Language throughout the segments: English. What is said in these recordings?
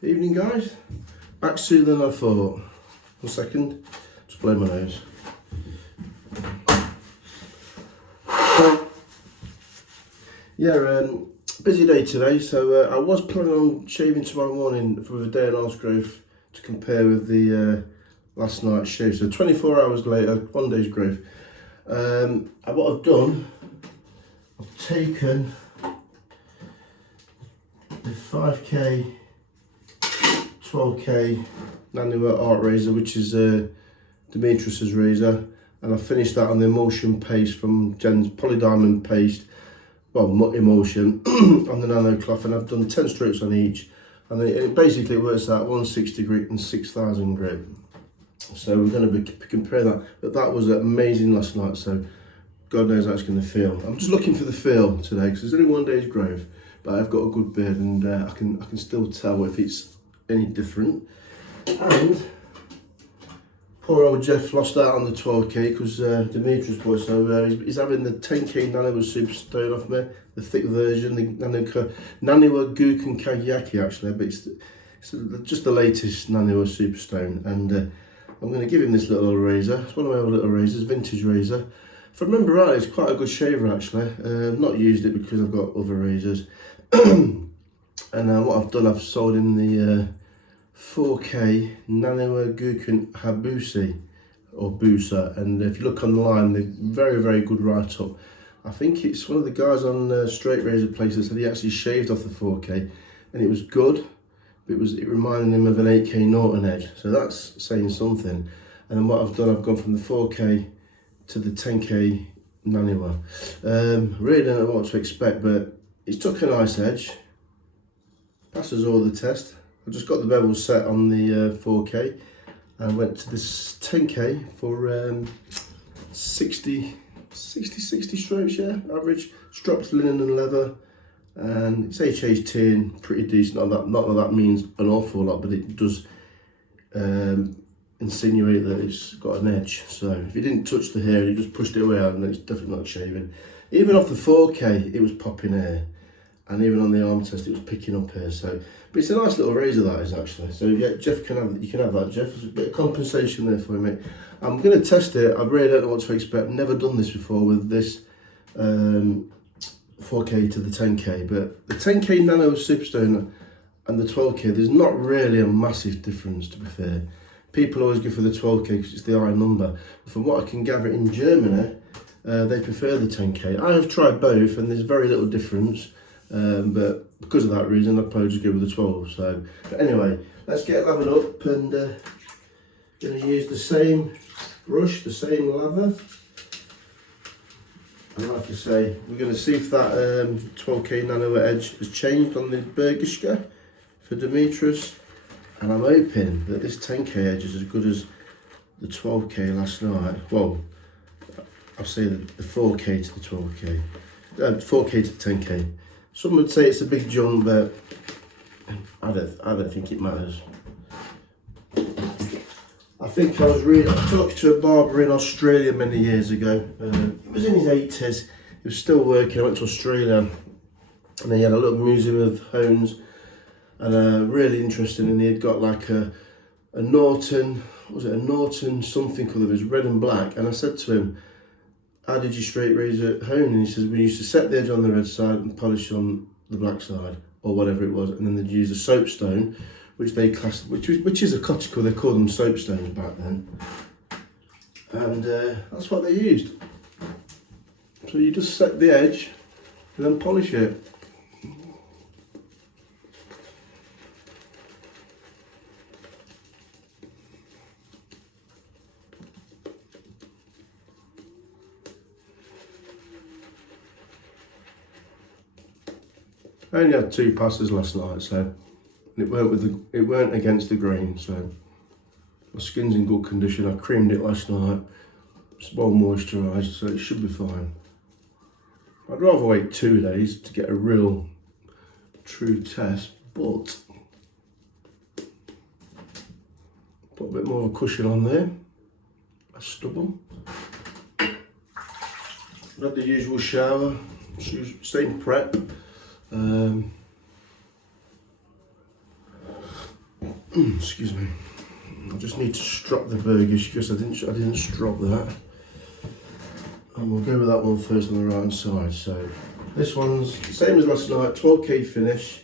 Evening guys, back sooner than I thought. 1 second, just blow my nose. Yeah, busy day today, so I was planning on shaving tomorrow morning for the day and a half's growth to compare with the last night's shave. So 24 hours later, 1 day's growth. And what I've done, I've taken the 5k 12k Naniwa art razor, which is Demetrius's razor, and I finished that on the emulsion paste from Jen's polydiamond paste, well, emulsion on the nano cloth, and I've done 10 strokes on each, and it basically works out 160 grit and 6,000 grit. So we're going to be compare that, but that was amazing last night, so God knows how it's going to feel. I'm just looking for the feel today because there's only 1 day's growth, but I've got a good beard, and I can still tell if it's any different. And poor old Jeff lost out on the 12k because Demetrius bought, so he's having the 10k Naniwas superstone off me, the thick version, the Naniwas Gouken Kageyaki actually, but it's just the latest Naniwas superstone. And I'm going to give him this little razor. It's one of my old little razors, vintage razor. If I remember right, it's quite a good shaver actually. I've not used it because I've got other razors. And what I've done, I've sold in the 4k Naniwas Gouken haybusa or busa, and if you look online, they're very good write-up. I think it's one of the guys on Straight Razor Place that said he actually shaved off the 4k and it was good. It reminded him of an 8k Norton edge, so that's saying something. And then what I've done, I've gone from the 4k to the 10k Naniwa. Really don't know what to expect, but it's took a nice edge. Passes all the test. I just got the bevel set on the 4k and went to this 10k for 60 strokes, yeah, average. Stropped linen and leather, and it's HH tin, pretty decent. Not that means an awful lot, but it does insinuate that it's got an edge. So if you didn't touch the hair, you just pushed it away out, and it's definitely not shaving. Even off the 4k, it was popping hair. And even on the arm test, it was picking up here. So, but it's a nice little razor that is actually. So yeah, Jeff can have, you can have that, Jeff. There's a bit of compensation there for you, mate. I'm going to test it. I really don't know what to expect. Never done this before with this 4k to the 10k. But the 10k Nano Superstone and the 12k, there's not really a massive difference, to be fair. People always go for the 12k because it's the high number. But from what I can gather in Germany, they prefer the 10k. I have tried both, and there's very little difference. But because of that reason, I'd probably just go with the 12. So, but anyway, let's get lathered up, and going to use the same brush, the same lather. And like I say, we're going to see if that 12k Nano edge has changed on the Bergischka for Demetrius. And I'm hoping that this 10k edge is as good as the 12k last night. Well, I'll say the 4k to the 12k, 4k to 10k. Some would say it's a big jump, but I don't think it matters. I think I talked to a barber in Australia many years ago. He was in his 80s. He was still working. I went to Australia, and he had a little museum of hones, and really interesting. And he had got like a Norton, what was it, a Norton something colour. It was red and black. And I said to him, how did you straight razor hone? And he says, we used to set the edge on the red side and polish on the black side, or whatever it was, and then they'd use a soapstone, which they classed, which is a cuticle. They called them soapstones back then, and that's what they used. So you just set the edge and then polish it. I only had 2 passes last night, so it weren't against the grain. So my skin's in good condition. I creamed it last night. It's well moisturised, so it should be fine. I'd rather wait 2 days to get a real, true test, but put a bit more of a cushion on there. A stubble. Had the usual shower, same prep. Excuse me. I just need to strop the burgers because I didn't strop that. And we'll go with that one first on the right hand side. So this one's the same as last night, 12K finish,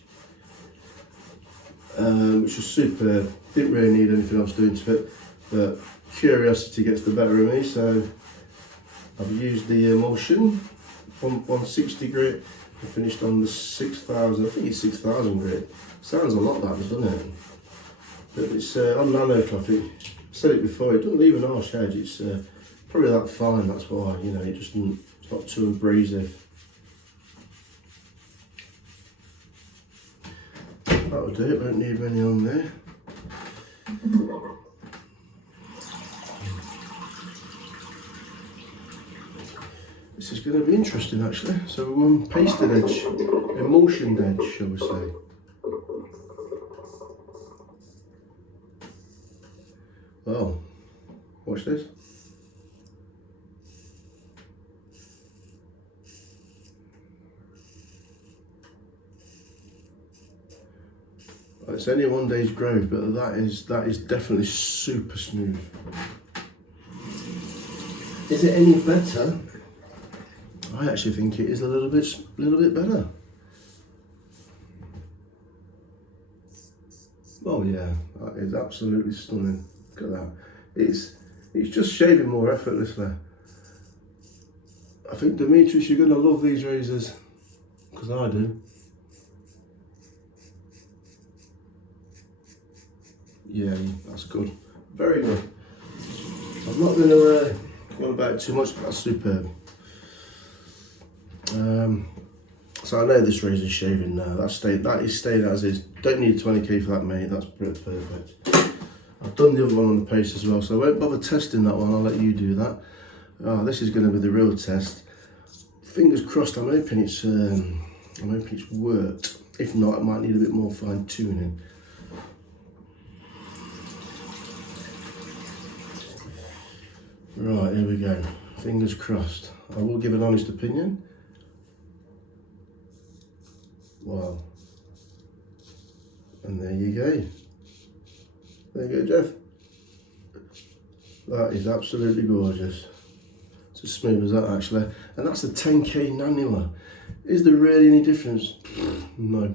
which was superb. Didn't really need anything else doing to it, but curiosity gets the better of me. So I've used the emulsion 160 grit. I finished on the 6,000. I think it's 6,000 grit. Sounds a lot, that doesn't it? But it's on nano cloth. I said it before. It doesn't leave an harsh edge. It's probably that fine. That's why, you know, it just doesn't. It's not too abrasive. That'll do it. Won't need many on there. This is going to be interesting, actually. So we're on pasted edge, emulsion edge, shall we say? Well, watch this. It's only one day's growth, but that is definitely super smooth. Is it any better? I actually think it is a little bit better. Oh yeah, that is absolutely stunning. Look at that. It's just shaving more effortlessly. I think, Demetrius, you're going to love these razors, because I do. Yeah, that's good. Very good. I'm not going to go on about it too much, but that's superb. So I know this razor's shaving now. That is staying as is. Don't need 20k for that, mate. That's perfect. I've done the other one on the paste as well, so I won't bother testing that one. I'll let you do that. This is going to be the real test. Fingers crossed. I'm hoping it's worked. If not, it might need a bit more fine tuning. Right, here we go. Fingers crossed. I will give an honest opinion. Wow. And there you go. There you go, Jeff. That is absolutely gorgeous. It's as smooth as that, actually. And that's a 10k naniwa. Is there really any difference? No.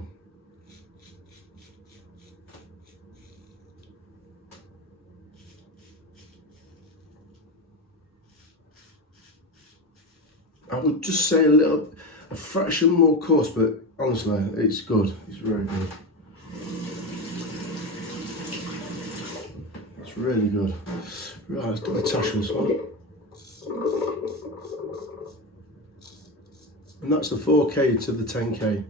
I would just say a fraction more coarse, but honestly, it's good. It's very good. It's really good. Right, let's do the tashless one. And that's the 4k to the 10k.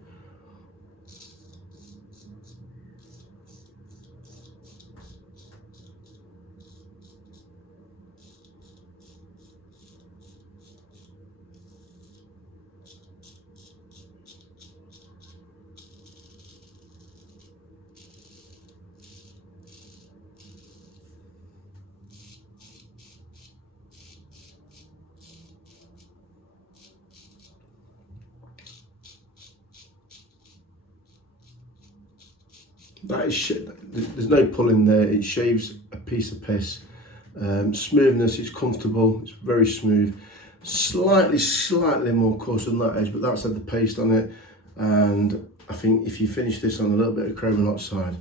That is shit. There's no pulling there. It shaves a piece of piss. Smoothness, it's comfortable. It's very smooth. Slightly more coarse on that edge, but that's had the paste on it. And I think if you finish this on a little bit of chrome monoxide,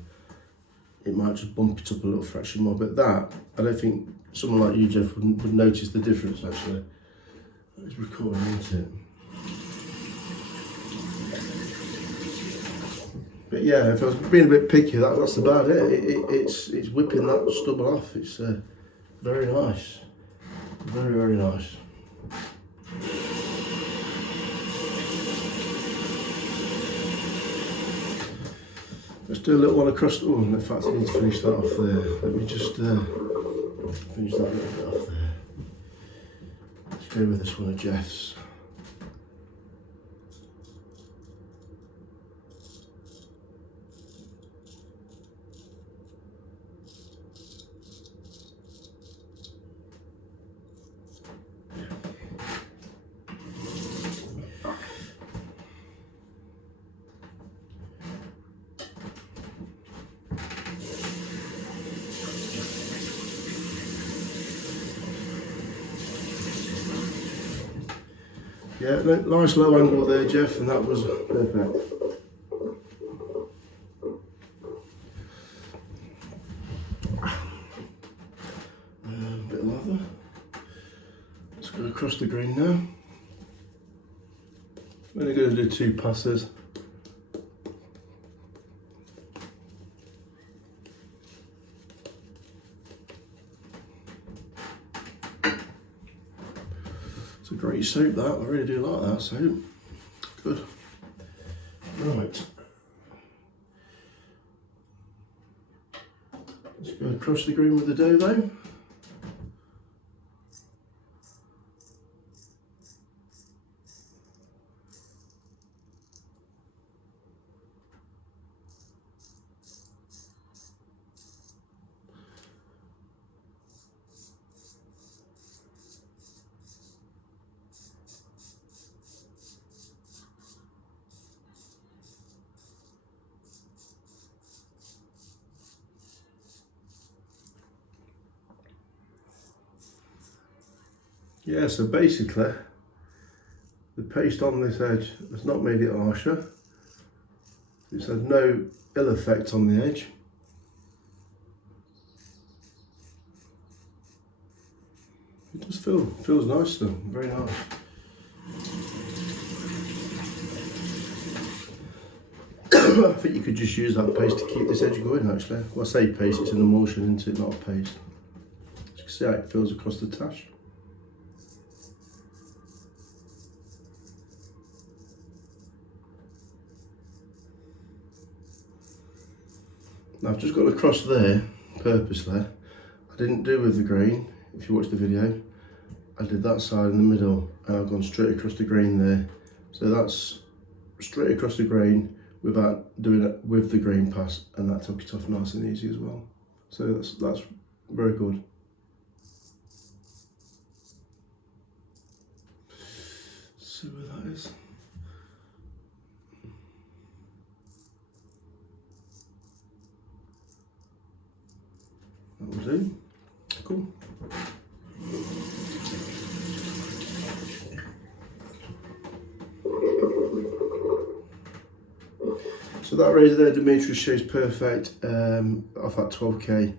it might just bump it up a little fraction more. But that, I don't think someone like you, Jeff, would notice the difference, actually. It's recording, isn't it? But yeah, if I was being a bit picky, that's about it. It's whipping that stubble off. It's very nice. Very nice. Let's do a little one across the... Oh, in fact, I need to finish that off there. Let me just finish that little bit off there. Let's go with this one of Jeff's. Yeah, nice low angle there, Jeff, and that was perfect. Bit of lather. Let's go across the green now. I'm only going to do 2 passes. It's a great soap that, I really do like that soap. Good. Right. Let's go across the green with the Dovo. Yeah, so basically the paste on this edge has not made it harsher. It's had no ill effect on the edge. It just feels nice still, very nice. I think you could just use that paste to keep this edge going actually. Well, I say paste, it's an emulsion, isn't it, not a paste. You can see how it feels across the tash. Now I've just got across there purposely. I didn't do with the grain, if you watch the video. I did that side in the middle and I've gone straight across the grain there. So that's straight across the grain without doing it with the grain pass, and that took it off nice and easy as well. So that's very good. See where that is. That will do. Cool. So that razor there, Demetrius, shows perfect off that 12k,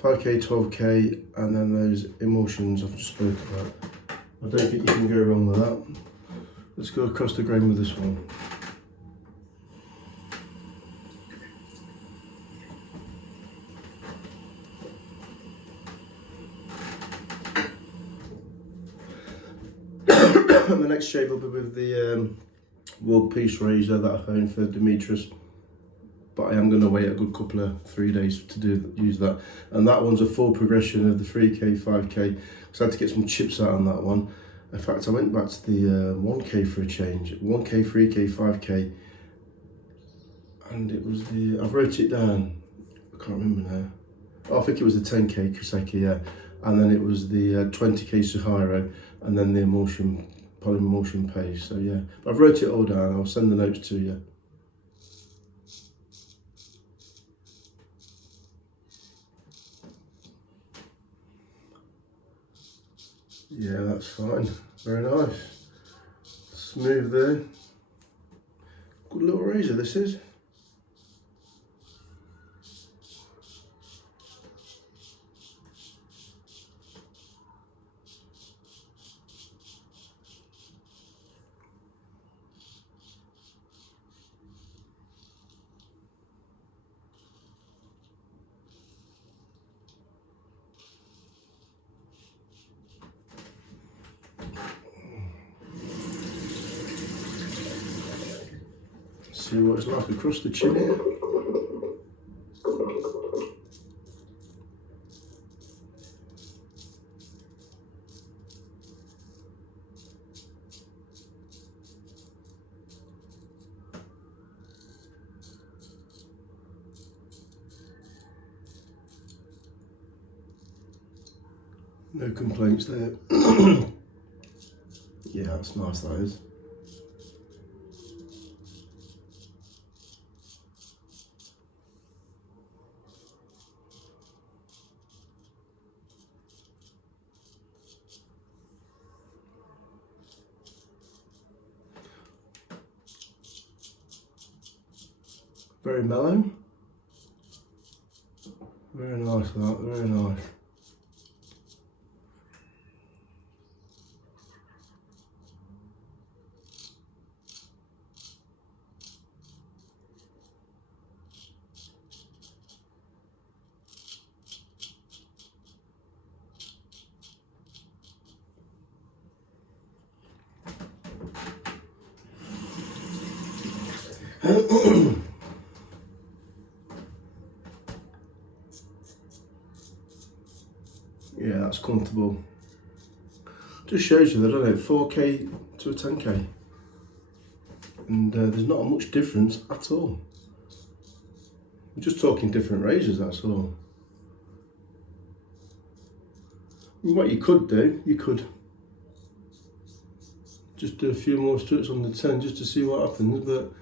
5k, 12k, and then those emulsions I've just spoke about. I don't think you can go wrong with that. Let's go across the grain with this one. The next shave will be with the World Peace razor that I found for Demetrius, but I am going to wait a good couple of 3 days to use that. And that one's a full progression of the 3k, 5k, because I had to get some chips out on that one. In fact, I went back to the 1k for a change, 1k, 3k, 5k, and it was the, I wrote it down, I can't remember now. Oh, I think it was the 10k Kuseki, yeah, and then it was the 20k Suhairo, and then the emulsion, polyemulsion paste. So yeah, but I've wrote it all down. I'll send the notes to you. Yeah, that's fine. Very nice. Smooth there. Good little razor this is. See what it's like across the chin here. No complaints there. Yeah, that's nice, that is. Very mellow. Very nice that, very nice. Yeah, that's comfortable. Just shows you that, doesn't it? 4K to a 10K. And there's not much difference at all. We're just talking different razors, that's all. And what you could do, you could just do a few more strokes on the 10 just to see what happens, but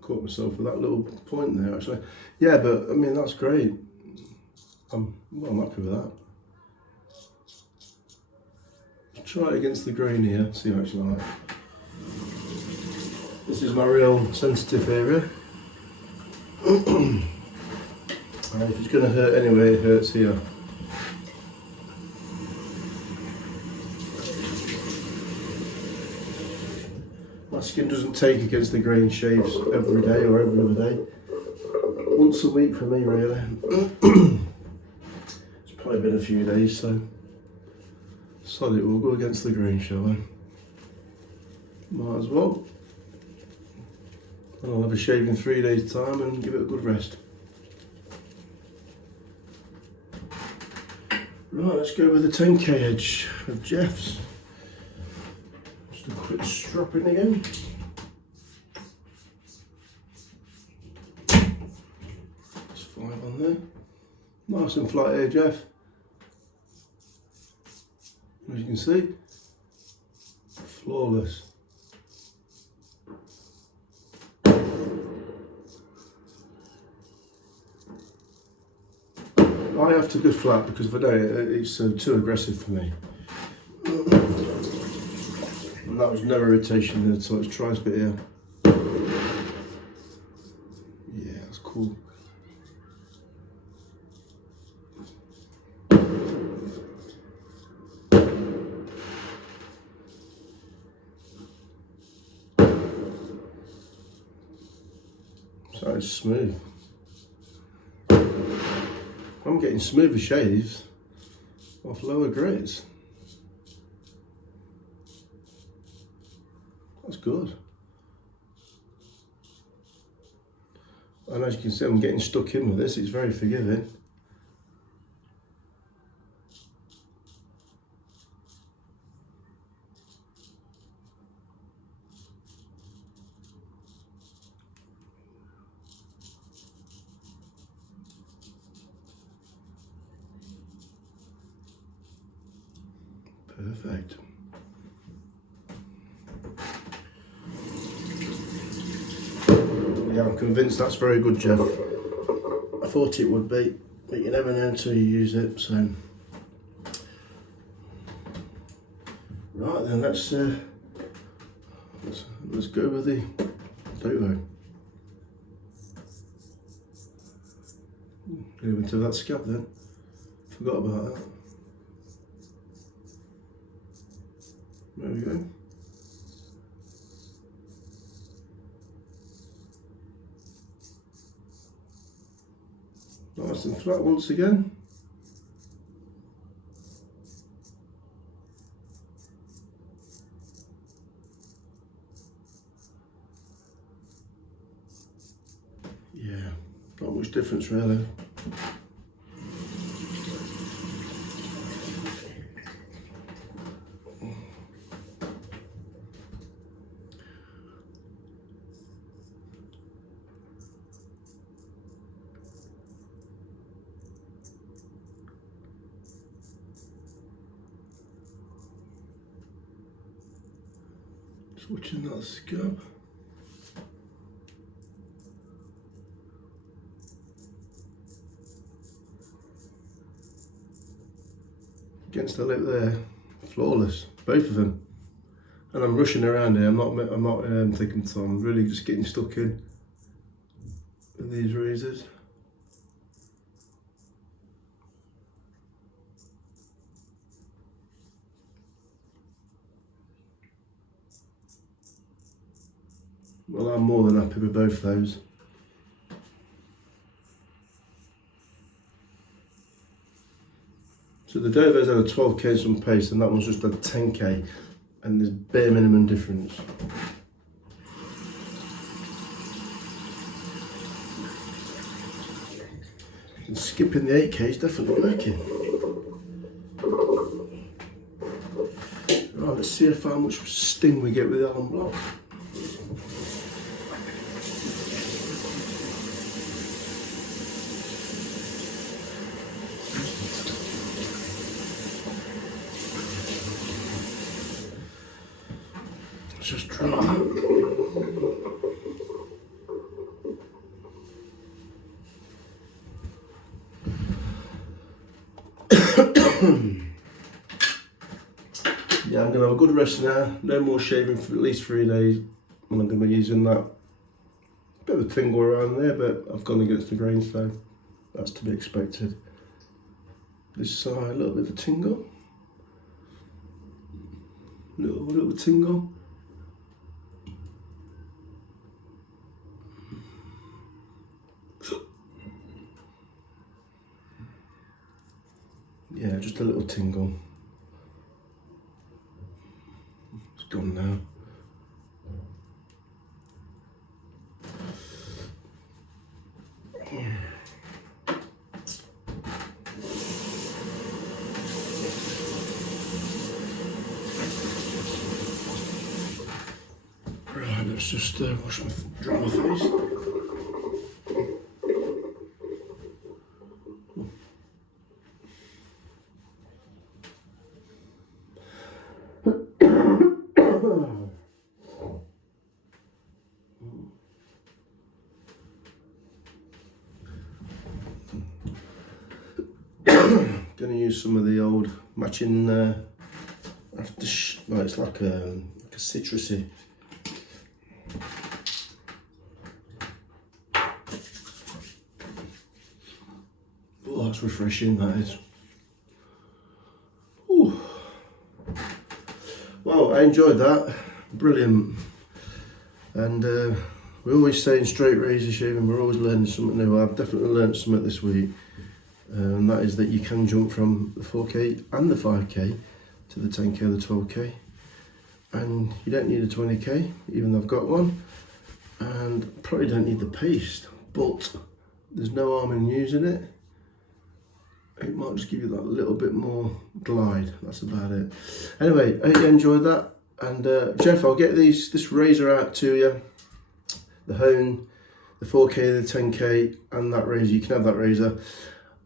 caught myself with that little point there actually. Yeah, but I mean, that's great. I'm happy with that. Try it against the grain here, see how it's like. This is my real sensitive area. And if it's going to hurt anyway, it hurts here. My skin doesn't take against the grain shaves every day or every other day. Once a week for me, really. It's probably been a few days, so sod it, we'll go against the grain, shall we? Might as well. And I'll have a shave in 3 days' time and give it a good rest. Right, let's go with the 10K edge of Jeff's. Just a quick strap in again. Just 5 on there. Nice and flat here, Jeff. As you can see, flawless. I have to go flat because if I don't, it's too aggressive for me. And that was no irritation there, so it's tries bit here. Yeah, that's cool. So it's smooth. I'm getting smoother shaves off lower grades. That's good. And as you can see, I'm getting stuck in with this. It's very forgiving. Perfect. Yeah, I'm convinced that's very good, Jeff. I thought it would be, but you never know until you use it, so. Right then, let's go with the Dovo. Go into that scab then. Forgot about that. There we go. Nice and flat once again. Yeah, not much difference really. Switching that scab. Against the lip there, flawless, both of them. And I'm rushing around here. I'm not taking time. I'm really just getting stuck in with these razors. Well, I'm more than happy with both those. So the Dovo's had a 12k some paste, and that one's just a 10k, and there's bare minimum difference. And skipping the 8k is definitely working. Right, let's see how much sting we get with the alum block. Let's just try that. Yeah, I'm going to have a good rest now. No more shaving for at least 3 days. And I'm going to be using that. Bit of a tingle around there, but I've gone against the grain, so that's to be expected. This side, a little bit of a tingle. Little tingle. Yeah, just a little tingle. It's gone now. Right, let's just dry my face. Going to use some of the old matching well, it's like a citrusy. Oh, that's refreshing, that is. Ooh. Well, I enjoyed that. Brilliant. And we always say in straight razor shaving, we're always learning something new. I've definitely learned something this week. And that is that you can jump from the 4k and the 5k to the 10k or the 12k. And you don't need a 20k, even though I've got one. And probably don't need the paste, but there's no harm in using it. It might just give you that little bit more glide. That's about it. Anyway, I hope you enjoyed that. And Jeff, I'll get this razor out to you. The hone, the 4k, the 10k, and that razor. You can have that razor.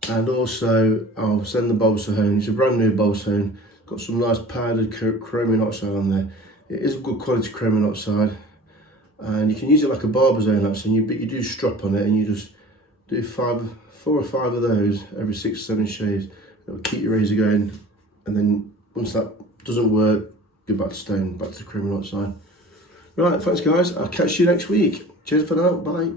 And also, I'll send the balsa hone. It's a brand new balsa hone. Got some nice powdered chromium oxide on there. It is a good quality chromium oxide. And you can use it like a barber zone, actually. But you do strop on it, and you just do 4 or 5 of those every 6 or 7 shaves. It'll keep your razor going. And then once that doesn't work, go back to stone, back to chromium oxide. Right, thanks guys. I'll catch you next week. Cheers for now. Bye.